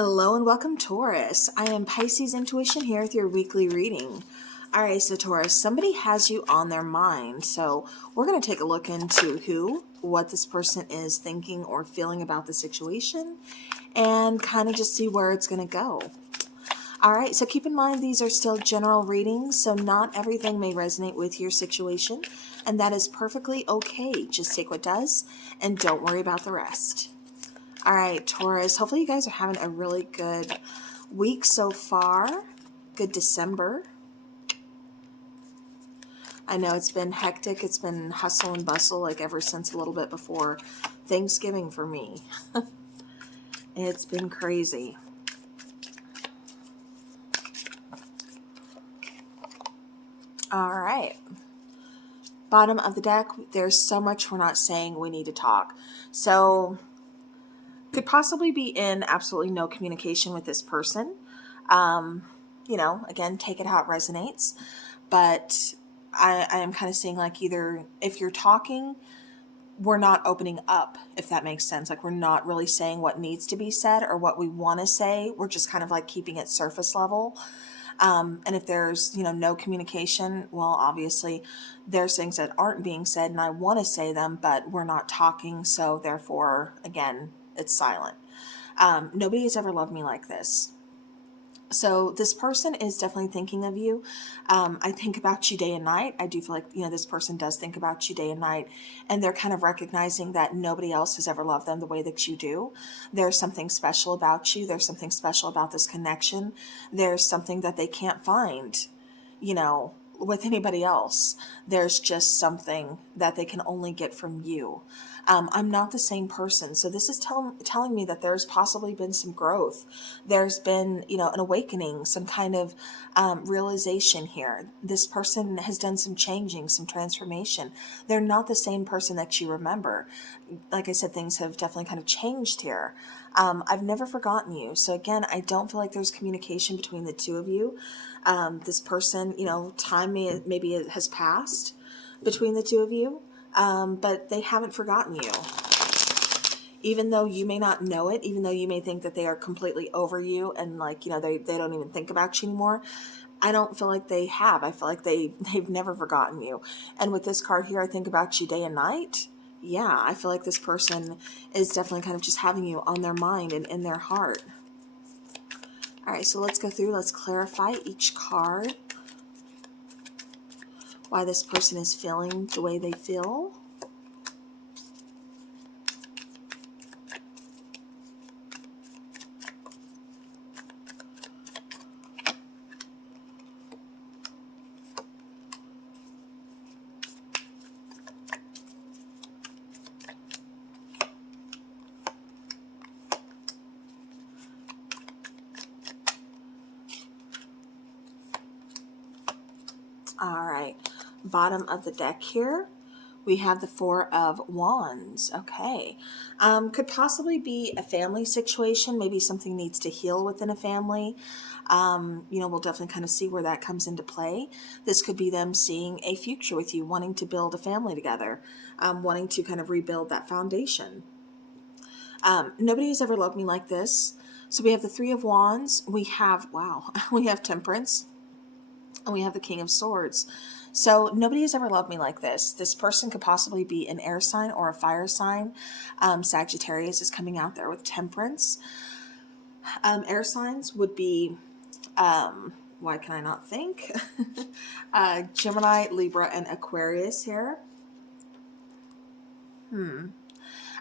Hello and welcome, Taurus. I am Pisces Intuition here with your weekly reading. All right, so Taurus, somebody has you on their mind. So we're going to take a look into what this person is thinking or feeling about the situation and kind of just see where it's going to go. All right, so keep in mind these are still general readings, so not everything may resonate with your situation, and that is perfectly okay. Just take what does and don't worry about the rest. All right, Taurus, hopefully you guys are having a really good week so far. Good December. I know it's been hectic. It's been hustle and bustle like ever since a little bit before Thanksgiving for me. It's been crazy. All right. Bottom of the deck, there's so much we're not saying, we need to talk. So could possibly be in absolutely no communication with this person. Again, take it how it resonates. But I am kind of seeing like either if you're talking, we're not opening up, if that makes sense. Like we're not really saying what needs to be said or what we want to say. We're just kind of like keeping it surface level. And if there's, no communication, well, obviously there's things that aren't being said and I want to say them, but we're not talking. So therefore, again, it's silent. Nobody has ever loved me like this. So this person is definitely thinking of you. I think about you day and night. I do feel like, this person does think about you day and night, and they're kind of recognizing that nobody else has ever loved them the way that you do. There's something special about you. There's something special about this connection. There's something that they can't find, with anybody else. There's just something that they can only get from you. I'm not the same person. So this is telling me that there's possibly been some growth. There's been, an awakening, some kind of realization here. This person has done some changing, some transformation. They're not the same person that you remember. Like I said, things have definitely kind of changed here. I've never forgotten you. So again, I don't feel like there's communication between the two of you. This person, time maybe it has passed between the two of you. But they haven't forgotten you. Even though you may not know it, even though you may think that they are completely over you and they don't even think about you anymore, I don't feel like they have. I feel like they've never forgotten you. And with this card here, I think about you day and night. Yeah, I feel like this person is definitely kind of just having you on their mind and in their heart. All right, so let's go through. Let's clarify each card. Why this person is feeling the way they feel. All right, bottom of the deck here, we have the Four of Wands. Okay, could possibly be a family situation. Maybe something needs to heal within a family. We'll definitely kind of see where that comes into play. This could be them seeing a future with you, wanting to build a family together, wanting to kind of rebuild that foundation. Nobody has ever loved me like this. So we have the Three of Wands. We have, we have Temperance. And we have the King of Swords. So nobody has ever loved me like this. This person could possibly be an air sign or a fire sign. Sagittarius is coming out there with Temperance. Air signs would be, why can I not think? Gemini, Libra, and Aquarius here.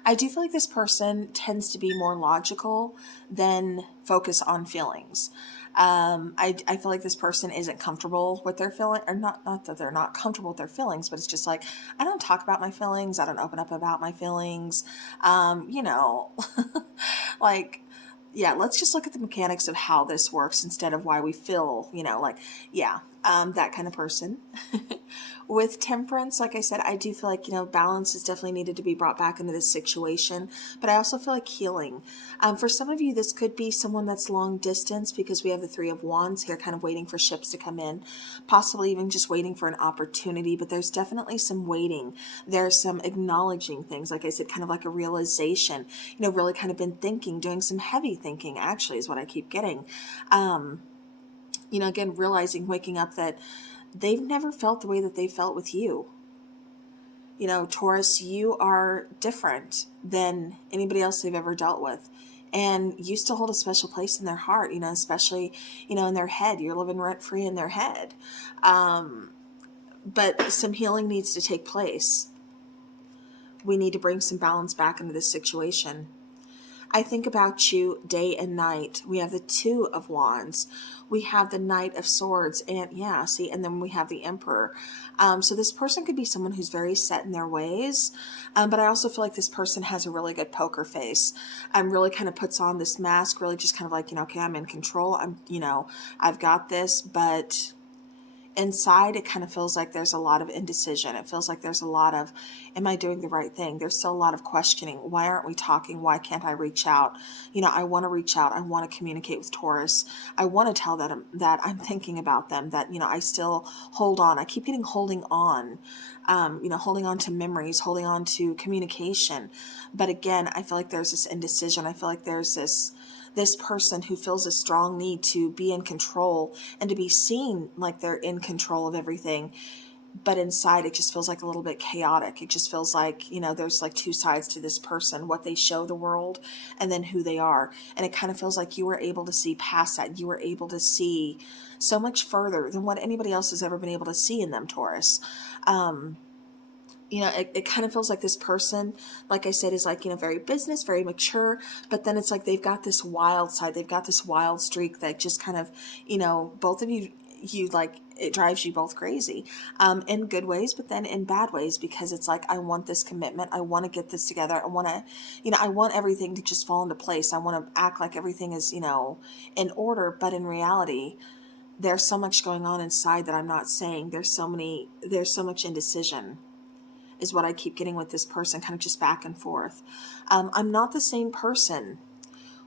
I do feel like this person tends to be more logical than focus on feelings. I feel like this person isn't comfortable with their feeling, or not that they're not comfortable with their feelings, but it's just like, I don't talk about my feelings. I don't open up about my feelings. Yeah, let's just look at the mechanics of how this works instead of why we feel, that kind of person. With temperance, like I said, I do feel like, balance is definitely needed to be brought back into this situation, but I also feel like healing. For some of you, this could be someone that's long distance, because we have the Three of Wands here, kind of waiting for ships to come in, possibly even just waiting for an opportunity, but there's definitely some waiting. There's some acknowledging things, like I said, kind of like a realization, really kind of been thinking, doing some heavy thinking, actually, is what I keep getting. Again, realizing, waking up that they've never felt the way that they felt with you. Taurus, you are different than anybody else they've ever dealt with. And you still hold a special place in their heart, especially, in their head. You're living rent free in their head. But some healing needs to take place. We need to bring some balance back into this situation. I think about you day and night. We have the Two of Wands. We have the Knight of Swords. And and then we have the Emperor. So this person could be someone who's very set in their ways. But I also feel like this person has a really good poker face. Really kind of puts on this mask, really just kind of like, okay, I'm in control. I've got this, but inside, it kind of feels like there's a lot of indecision. It feels like there's a lot of, am I doing the right thing? There's still a lot of questioning. Why aren't we talking? Why can't I reach out? I want to reach out. I want to communicate with Taurus. I want to tell them that I'm thinking about them, that, I still hold on. I keep getting holding on, holding on to memories, holding on to communication. But again, I feel like there's this indecision. I feel like there's this person who feels a strong need to be in control and to be seen like they're in control of everything. But inside, it just feels like a little bit chaotic. It just feels like, there's like two sides to this person, what they show the world and then who they are. And it kind of feels like you were able to see past that. You were able to see so much further than what anybody else has ever been able to see in them, Taurus. It kind of feels like this person, like I said, is like, very business, very mature, but then it's like they've got this wild side. They've got this wild streak that just kind of, both of you like, it drives you both crazy, in good ways, but then in bad ways, because it's like, I want this commitment. I want to get this together. I want to, I want everything to just fall into place. I want to act like everything is, in order, but in reality, there's so much going on inside that I'm not saying. There's so much indecision, is what I keep getting with this person, kind of just back and forth. I'm not the same person.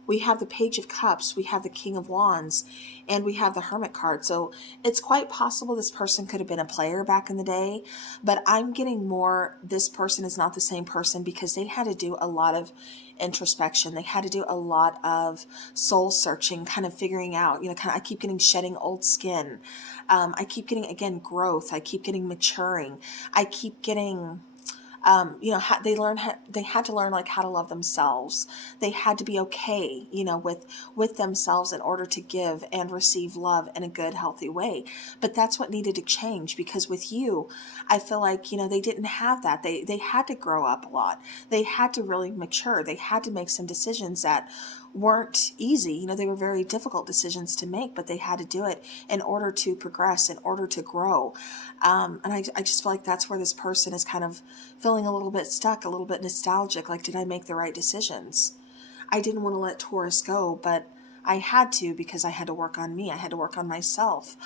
We have the Page of Cups, we have the King of Wands, and we have the Hermit card. So it's quite possible this person could have been a player back in the day, but I'm getting more, this person is not the same person, because they had to do a lot of introspection. They had to do a lot of soul searching, kind of figuring out, I keep getting shedding old skin. I keep getting, again, growth. I keep getting maturing. I keep getting, they had to learn like how to love themselves. They had to be okay, with themselves in order to give and receive love in a good, healthy way. But that's what needed to change, because with you, I feel like, they didn't have that. They had to grow up a lot. They had to really mature. They had to make some decisions that weren't easy. They were very difficult decisions to make, but they had to do it in order to progress, in order to grow. And I just feel like that's where this person is kind of feeling a little bit stuck, a little bit nostalgic. Like, did I make the right decisions? I didn't want to let Taurus go, but I had to, because I had to work on me. I had to work on myself.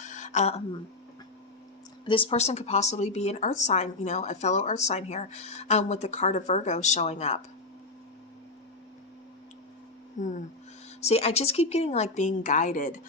This person could possibly be an earth sign, a fellow earth sign here, with the card of Virgo showing up. See, I just keep getting like being guided.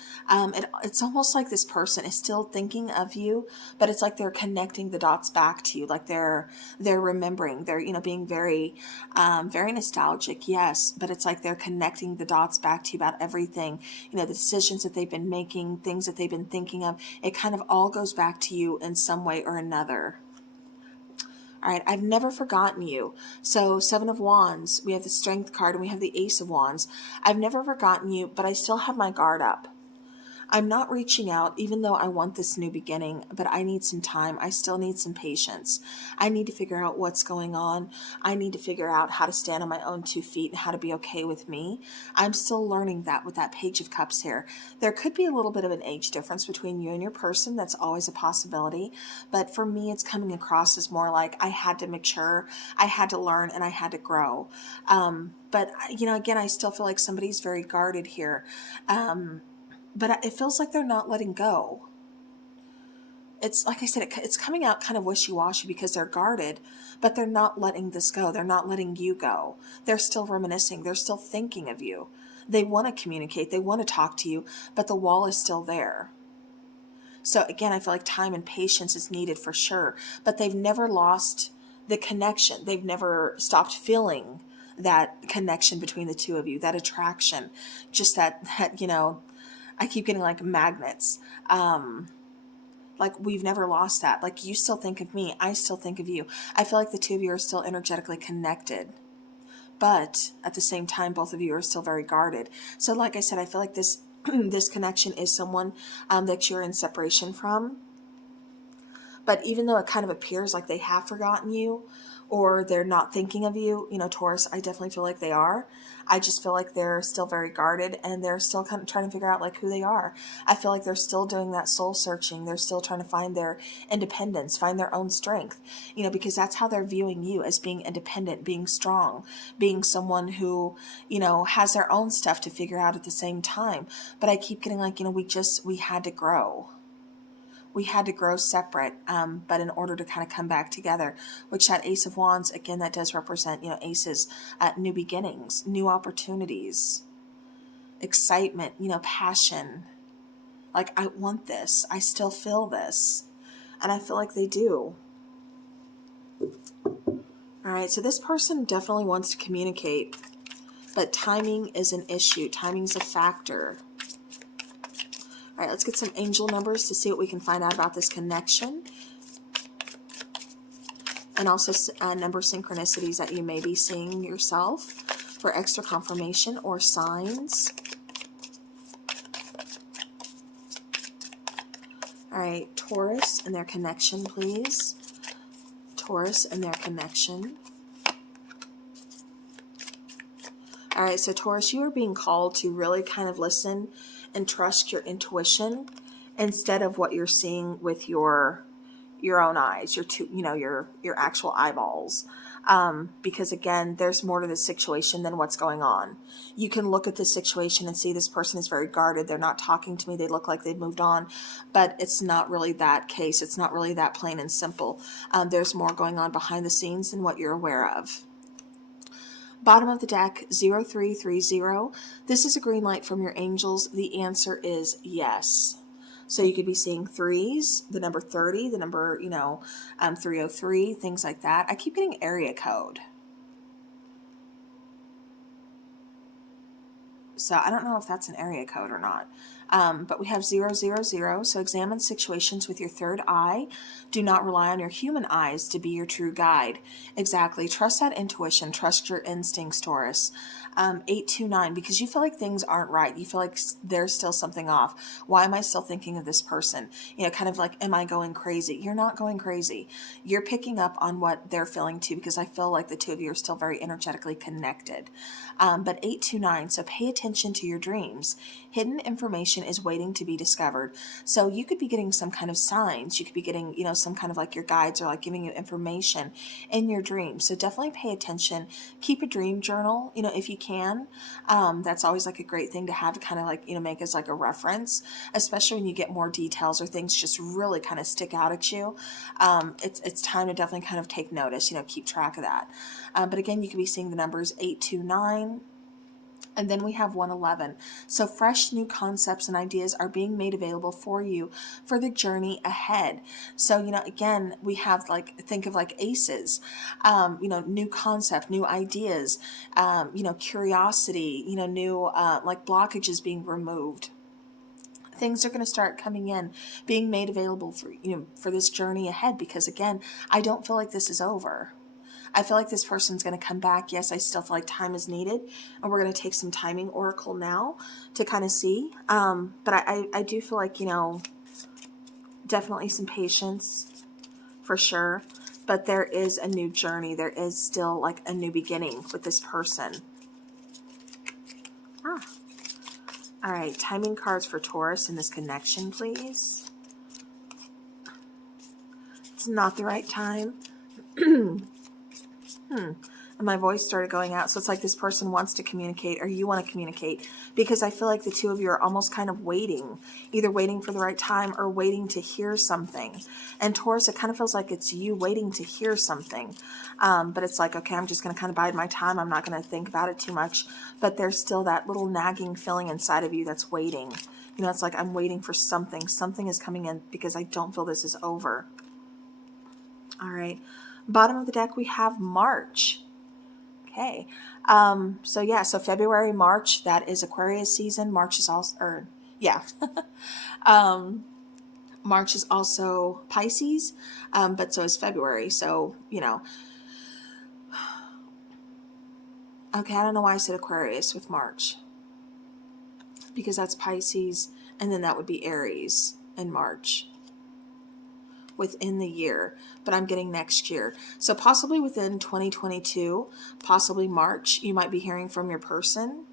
It's almost like this person is still thinking of you, but it's like they're connecting the dots back to you. Like they're remembering. They're being very, very nostalgic. Yes, but it's like they're connecting the dots back to you about everything. The decisions that they've been making, things that they've been thinking of. It kind of all goes back to you in some way or another. All right, I've never forgotten you. So, Seven of Wands, we have the Strength card, and we have the Ace of Wands. I've never forgotten you, but I still have my guard up. I'm not reaching out, even though I want this new beginning, but I need some time. I still need some patience. I need to figure out what's going on. I need to figure out how to stand on my own 2 feet and how to be okay with me. I'm still learning that with that Page of Cups here. There could be a little bit of an age difference between you and your person. That's always a possibility. But for me, it's coming across as more like I had to mature, I had to learn, and I had to grow. But, again, I still feel like somebody's very guarded here. But it feels like they're not letting go. it's like I said, it's coming out kind of wishy-washy because they're guarded, but they're not letting this go. They're not letting you go. They're still reminiscing. They're still thinking of you. They want to communicate. They want to talk to you, but the wall is still there. So again, I feel like time and patience is needed for sure, but they've never lost the connection. They've never stopped feeling that connection between the two of you, that attraction, just that, I keep getting like magnets. Like we've never lost that. Like you still think of me. I still think of you. I feel like the two of you are still energetically connected. But at the same time, both of you are still very guarded. So like I said, I feel like this this connection is someone that you're in separation from. But even though it kind of appears like they have forgotten you or they're not thinking of you, Taurus, I definitely feel like they are. I just feel like they're still very guarded and they're still kind of trying to figure out like who they are. I feel like they're still doing that soul searching. They're still trying to find their independence, find their own strength, because that's how they're viewing you, as being independent, being strong, being someone who, has their own stuff to figure out at the same time. But I keep getting like, we had to grow. We had to grow separate, but in order to kind of come back together, which that Ace of Wands, again, that does represent, aces, new beginnings, new opportunities, excitement, passion. Like, I want this. I still feel this. And I feel like they do. All right, so this person definitely wants to communicate, but timing is an issue. Timing is a factor. All right, let's get some angel numbers to see what we can find out about this connection. And also number synchronicities that you may be seeing yourself for extra confirmation or signs. All right, Taurus and their connection, please. Taurus and their connection. All right, so Taurus, you are being called to really kind of listen and trust your intuition instead of what you're seeing with your own eyes, your actual eyeballs. Because again, there's more to the situation than what's going on. You can look at the situation and see this person is very guarded. They're not talking to me. They look like they've moved on, but it's not really that case. It's not really that plain and simple. There's more going on behind the scenes than what you're aware of. Bottom of the deck, 0330. This is a green light from your angels. The answer is yes. So you could be seeing threes, the number 30, the number, 303, things like that. I keep getting area code. So I don't know if that's an area code or not. But we have 000. So examine situations with your third eye. Do not rely on your human eyes to be your true guide. Exactly. Trust that intuition. Trust your instincts, Taurus. 829, because you feel like things aren't right. You feel like there's still something off. Why am I still thinking of this person? Kind of like, am I going crazy? You're not going crazy. You're picking up on what they're feeling too, because I feel like the two of you are still very energetically connected. But 829, so pay attention to your dreams. Hidden information is waiting to be discovered. So you could be getting some kind of signs. You could be getting, some kind of like your guides are like giving you information in your dreams. So definitely pay attention. Keep a dream journal, if you can. That's always like a great thing to have to kind of like, make as like a reference, especially when you get more details or things just really kind of stick out at you. It's time to definitely kind of take notice, keep track of that. But again, you could be seeing the numbers 829. And then we have 111. So fresh new concepts and ideas are being made available for you for the journey ahead. So, again, we have like, think of like aces, new concept, new ideas, curiosity, new like blockages being removed. Things are going to start coming in, being made available for, for this journey ahead. Because again, I don't feel like this is over. I feel like this person's going to come back. Yes, I still feel like time is needed. And we're going to take some timing oracle now to kind of see. But I do feel like, definitely some patience for sure. But there is a new journey. There is still like a new beginning with this person. All right, timing cards for Taurus in this connection, please. It's not the right time. and my voice started going out. So it's like this person wants to communicate, or you want to communicate, because I feel like the two of you are almost kind of waiting, either waiting for the right time or waiting to hear something. And Taurus, it kind of feels like it's you waiting to hear something. But it's like, okay, I'm just going to kind of bide my time. I'm not going to think about it too much. But there's still that little nagging feeling inside of you that's waiting. You know, it's like, I'm waiting for something. Something is coming in because I don't feel this is over. All right. Bottom of the deck, we have March. Okay. So yeah, so February, March, that is Aquarius season. March is also, or yeah. March is also Pisces, but so is February. So, you know, okay, I don't know why I said Aquarius with March, because that's Pisces, and then that would be Aries in March within the year, but I'm getting next year. So possibly within 2022, possibly March, you might be hearing from your person.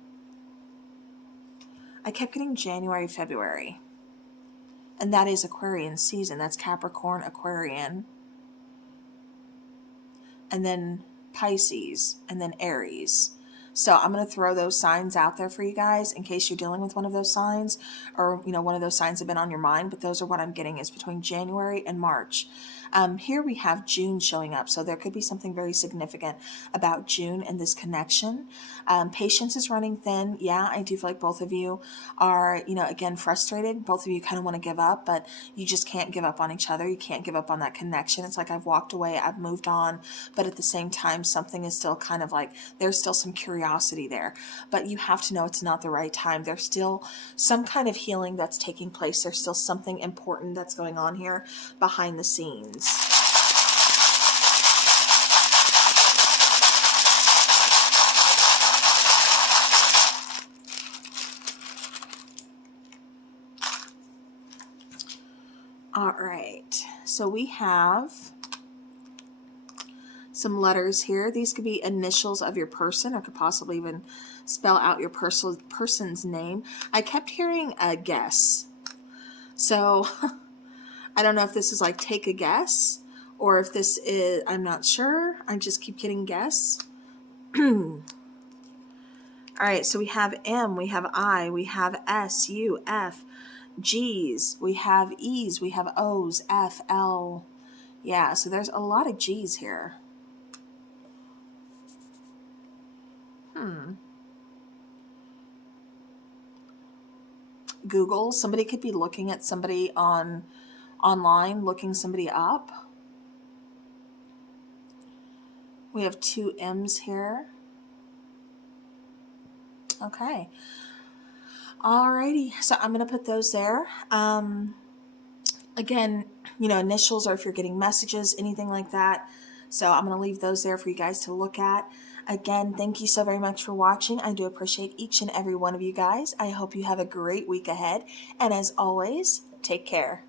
I kept getting January, February, and that is Aquarian season. That's Capricorn, Aquarian, and then Pisces, and then Aries. So I'm going to throw those signs out there for you guys in case you're dealing with one of those signs, or, you know, one of those signs have been on your mind, but those are what I'm getting is between January and March. Here we have June showing up. So there could be something very significant about June and this connection. Patience is running thin. Yeah, I do feel like both of you are, you know, again, frustrated. Both of you kind of want to give up, but you just can't give up on each other. You can't give up on that connection. It's like, I've walked away, I've moved on, but at the same time, something is still kind of like, there's still some curiosity there, but you have to know it's not the right time. There's still some kind of healing that's taking place. There's still something important that's going on here behind the scenes. All right, so we have some letters here. These could be initials of your person, or could possibly even spell out your person's name. I kept hearing a guess. So I don't know if this is like take a guess, or if this is, I'm not sure. I just keep getting guess. All right, so we have M, we have I, we have S, U, F, G's, we have E's, we have O's, F, L. Yeah, so there's a lot of G's here. Google. Somebody could be looking at somebody online, looking somebody up. We have two M's here. Okay. Alrighty. So I'm going to put those there. Again, you know, initials, or if you're getting messages, anything like that. So I'm going to leave those there for you guys to look at. Again, thank you so very much for watching. I do appreciate each and every one of you guys. I hope you have a great week ahead. And as always, take care.